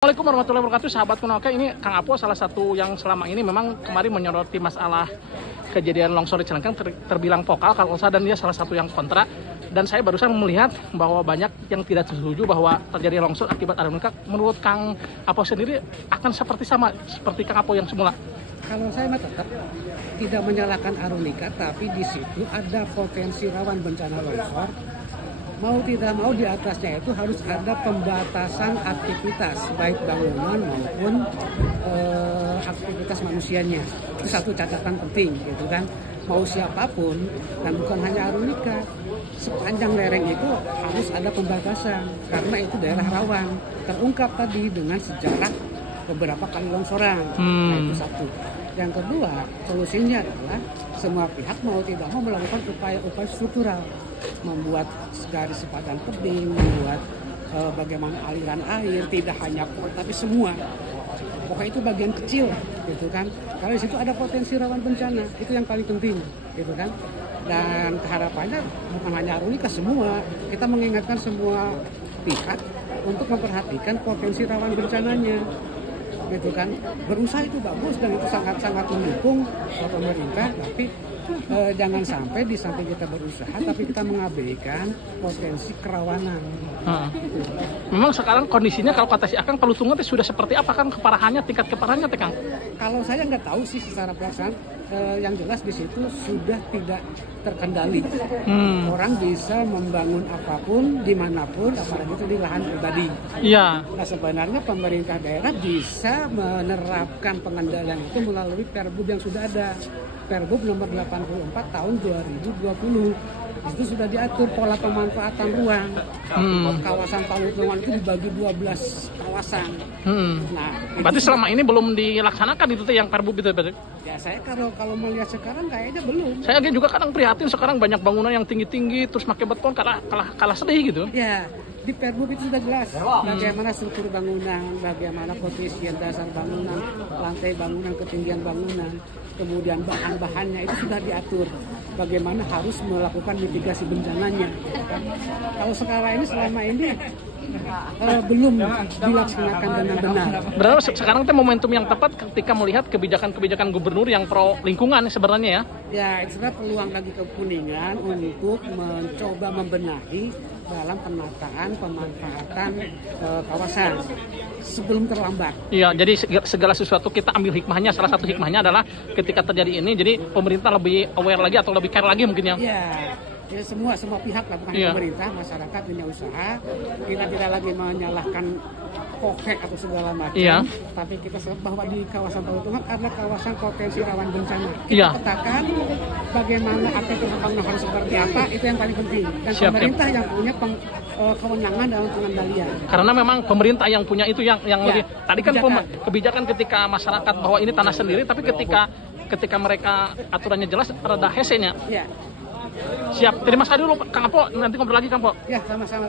Assalamualaikum warahmatullahi wabarakatuh, sahabat Kunoke. Ini Kang Apo, salah satu yang selama ini memang kemarin menyoroti masalah kejadian longsor di Cilengkang, terbilang vokal kalau saya, dan dia salah satu yang kontra. Dan saya barusan melihat bahwa banyak yang tidak setuju bahwa terjadi longsor akibat arunika. Menurut Kang Apo sendiri akan seperti Kang Apo yang semula? Kalau saya mah tetap tidak menyalahkan arunika, tapi di situ ada potensi rawan bencana longsor. Mau tidak mau di atasnya itu harus ada pembatasan aktivitas, baik bangunan maupun aktivitas manusianya. Itu satu catatan penting, gitu kan. Mau siapapun, dan bukan hanya arunika, sepanjang lereng itu harus ada pembatasan, karena itu daerah rawan. Terungkap tadi dengan sejarah beberapa kali longsoran. Nah, itu satu. Yang kedua, solusinya adalah semua pihak mau tidak mau melakukan upaya-upaya struktural, membuat garis sepadan tebing, membuat bagaimana aliran air, tidak hanya port tapi semua. Pokoknya itu bagian kecil, gitu kan. Karena di situ ada potensi rawan bencana, itu yang paling penting, gitu kan. Dan harapannya bukan hanya arunika, semua kita mengingatkan semua pihak untuk memperhatikan potensi rawan bencananya, gitu kan. Berusaha itu bagus dan itu sangat-sangat mendukung pemerintah, tapi jangan sampai di samping kita berusaha tapi kita mengabaikan potensi kerawanan. Memang sekarang kondisinya kalau kata si Akang Palutungan itu sudah seperti apa, Kang? Keparahannya, tingkat keparahannya, Kang? Kalau saya nggak tahu sih secara pelaksanaan, yang jelas di situ sudah tidak terkendali. Orang bisa membangun apapun dimanapun, apalagi itu di lahan pribadi. Iya. Nah, sebenarnya pemerintah daerah bisa menerapkan pengendalian itu melalui Perbup yang sudah ada. Perbup nomor 84 tahun 2020. Itu sudah diatur pola pemanfaatan ruang. Kawasan Palutungan itu dibagi 12 kawasan. Nah, berarti selama ini belum dilaksanakan itu tuh yang Perbup itu, berarti? Ya, saya kalau melihat sekarang kayaknya belum. Saya juga kadang prihatin sekarang banyak bangunan yang tinggi-tinggi terus pakai beton, kalah sedih gitu. Ya, di Perbup itu sudah jelas bagaimana struktur bangunan, bagaimana posisi dasar bangunan, lantai bangunan, ketinggian bangunan, kemudian bahan-bahannya itu sudah diatur. Bagaimana harus melakukan mitigasi bencananya. Kalau sekarang ini selama ini belum dilaksanakan dengan benar. Berarti sekarang itu momentum yang tepat ketika melihat kebijakan-kebijakan gubernur yang pro lingkungan sebenarnya ya? Ya, itu sebenarnya peluang bagi Kuningan untuk mencoba membenahi dalam penataan pemanfaatan kawasan sebelum terlambat. Iya, jadi segala sesuatu kita ambil hikmahnya. Salah satu hikmahnya adalah ketika terjadi ini, jadi pemerintah lebih aware lagi atau lebih care lagi mungkin ya? Iya. Ya, semua pihak lah, bukan pemerintah, masyarakat, dunia usaha. Kita tidak lagi menyalahkan kokek atau segala macam, tapi kita sebut bahwa di kawasan Palutungan adalah kawasan potensi rawan bencana. Kita petakan bagaimana aktivitas pembangunan harus seperti apa, itu yang paling penting. Dan pemerintah yang punya kewenangan dalam pengendalian. Karena memang pemerintah yang punya itu yang lebih. Tadi kan kebijakan ketika masyarakat bahwa ini tanah sendiri, tapi ketika mereka aturannya jelas, rada hesenya. Siap, terima kasih dulu Kang Apo, nanti ngobrol lagi Kang Apo. Ya, sama-sama.